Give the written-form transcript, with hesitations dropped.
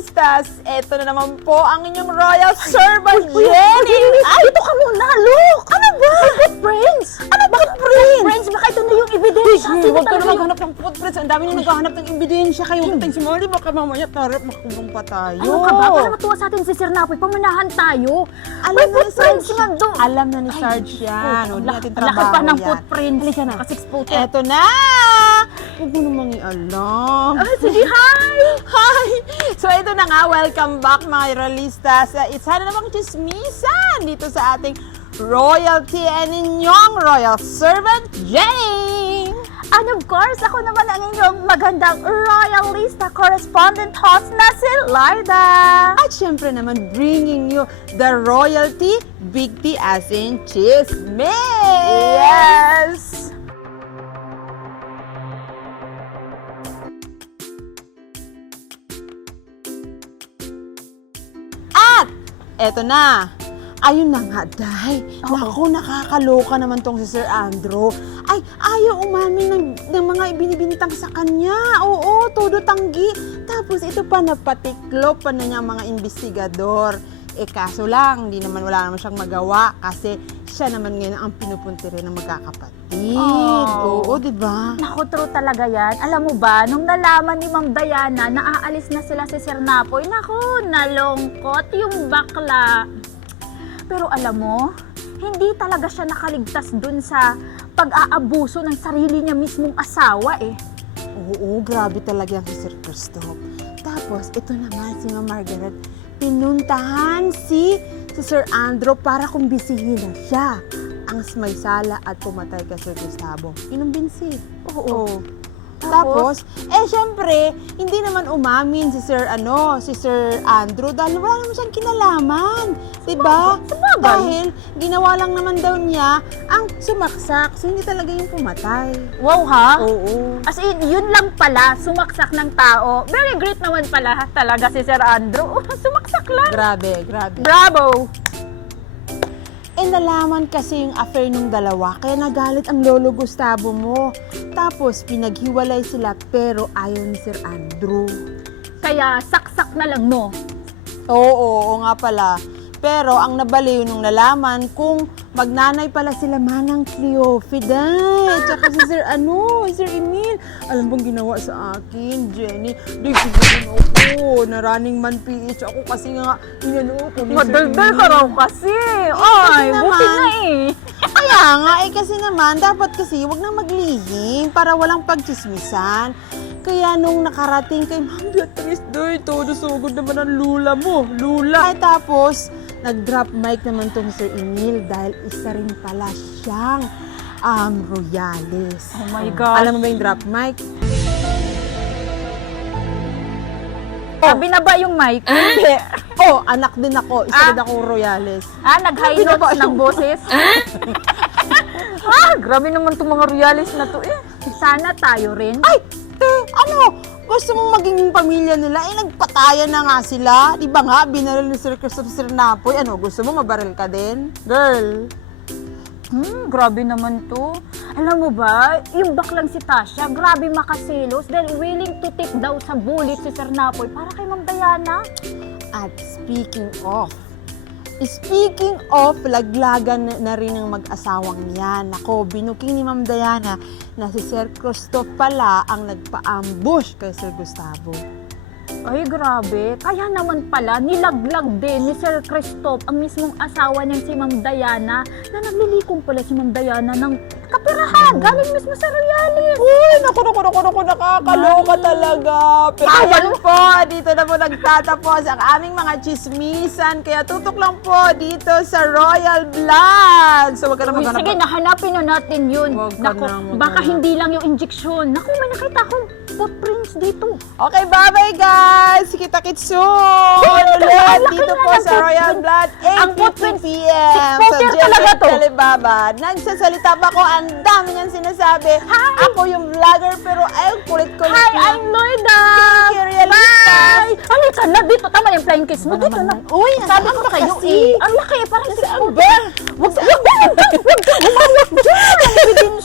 Realistas, eto na naman po ang inyong royal servant, Jenny! Ay, ito ka muna, look! Ano ba? Footprints! Ano ba? Footprints! Baka ito na yung ebidensya. Huwag ka na maghanap ng footprints. Ang dami nang naghahanap ng ebidensya. Kayo huwag tayong si Molly. Baka mamaya tarap makulong pa tayo. Ano ka ba? Para matuwa sa atin si Sir Napoy, pamanahan tayo. Alam May na ni footprints Sarge. nga doon. Alam na ni Sarge yan. Huwag natin trabaho Laki pa ng yan. footprints. Halika na. Kasi exposed. Eto na! Huwag mo namang i-alam. Sige, hi! Hi! So ito na nga, welcome back mga realistas. It's sana namang chismisan dito sa ating royalty and inyong royal servant, Jenny! And of course, ako naman ang inyong magandang royalista correspondent host na si Larda. At syempre naman, bringing you the royalty, big T as in chismis! Yes! At eto na. Ayun na nga, Day. Naku, nakakaloka naman tong si Sir Andrew. Ay, ayaw umamin ng mga ibinibintang sa kanya. Oo, todo tanggi. Tapos ito pa, napatiklop pa na niya mga investigador. Kaso lang, wala naman siyang magawa kasi siya naman ngayon ang pinupuntiri ng magkakapatid. Oh. Oo, di ba? Naku, true talaga yan. Alam mo ba, nung nalaman ni Ma'am Diana na aalis na sila si Sir Napoy, naku, nalungkot yung bakla. Pero alam mo, hindi talaga siya nakaligtas dun sa pag-aabuso ng sarili niya mismong asawa eh. Oo, grabe talaga yan si Sir Christoph. Tapos, ito naman si Ma'am Margaret, pinuntahan si Sir Andrew para kumbisihin na siya ang may sala at pumatay kay Sir Gustavo. Inumbinsi. Oo. Tapos, syempre, hindi naman umamin si Sir Andrew dahil wala naman siyang kinalaman. Diba? Dahil ginawa lang naman daw niya ang sumaksak. So, hindi talaga yung pumatay. Wow ha? Oo. As in, yun lang pala, sumaksak ng tao. Very great naman pala talaga si Sir Andrew. Sumaksak lang. Grabe. Bravo! Nalaman kasi yung affair ng dalawa, kaya nagalit ang lolo Gustavo mo. Tapos, pinaghiwalay sila pero ayaw ni Sir Andrew. Kaya saksak na lang, no? Oo nga pala. Pero ang nabaliw nung nalaman kung magnanay pala sila Manang Cleophida. Tsaka si Sir Emil. Alam bang ginawa sa akin, Jenny? Di siguro ako na running man PH ako kasi nga inano ko ni Sir Madaldal ka Emil. raw kasi. Ay, buti na eh. Kaya nga, kasi naman, dapat kasi wag na maglihim para walang pagchismisan. Kaya nung nakarating kay Ma'am Beatrice, doy, todo sugod naman ang lula mo. Lula. Ay, tapos, nag-drop mic naman tong Sir Emil dahil isa rin pala siyang royales. Oh my gosh. Alam mo ba yung drop mic? Sabi na ba yung mic? Hindi. Anak din ako. Isa rin akong royales. Nag-high Sabi na ba notes ng yung- boses? Grabe naman itong mga royalist na to eh. Sana tayo rin. Ay! Gusto mong maging pamilya nila? Nagpatayan na nga sila. Di ba nga, binaril ni Sir Christoph Sir Napoy. Gusto mo mabaril ka din? Girl. Grabe naman to. Alam mo ba, yung baklang si Tasha, grabe makasilos dahil willing to take daw sa bullet si Sir Napoy para kay Ma'am Diana. At speaking of, laglagan na rin ng mag-asawang yan. Ako, binuking ni Ma'am Diana na si Sir Christoph pala ang nagpa-ambush kay Sir Gustavo. Ay, grabe. Kaya naman pala, nilaglag din ni Sir Christoph ang mismong asawa niyang si Ma'am Diana na naglilikong pala si Ma'am Diana ng kapirahan. Galing mismo sa royalist. Uy, naku, nakakaloka talaga. Pero ayan po, dito na po nagtatapos ang aming mga chismisan. Kaya tutok lang po dito sa Royal Blood. So, wag ka na Uy, maghanap. sige, nahanapin na natin yun. Wag ka Naku, na, wag baka ka na. hindi lang yung injection. Naku, may nakita akong footprints dito. Okay, bye-bye guys! Kita-kits soon! Ulit dito po sa Royal Blood, Ang 8:50 footprints, p.m. exposure talaga to. Alibaba. Nagsasalita pa ko, ang dami niyang sinasabi. Hi! Ako yung vlogger, pero ay, kulit-kulit Hi, na. I'm Loida! Thank you, realistas! Bye! Halika na dito. Tama yung flying kiss mo. Ano Dito naman? na. Uy, Sabi saan ko ba kayo kasi? eh. Ang laki. Parang Saan ba? Wag ka humawak dyan. Ang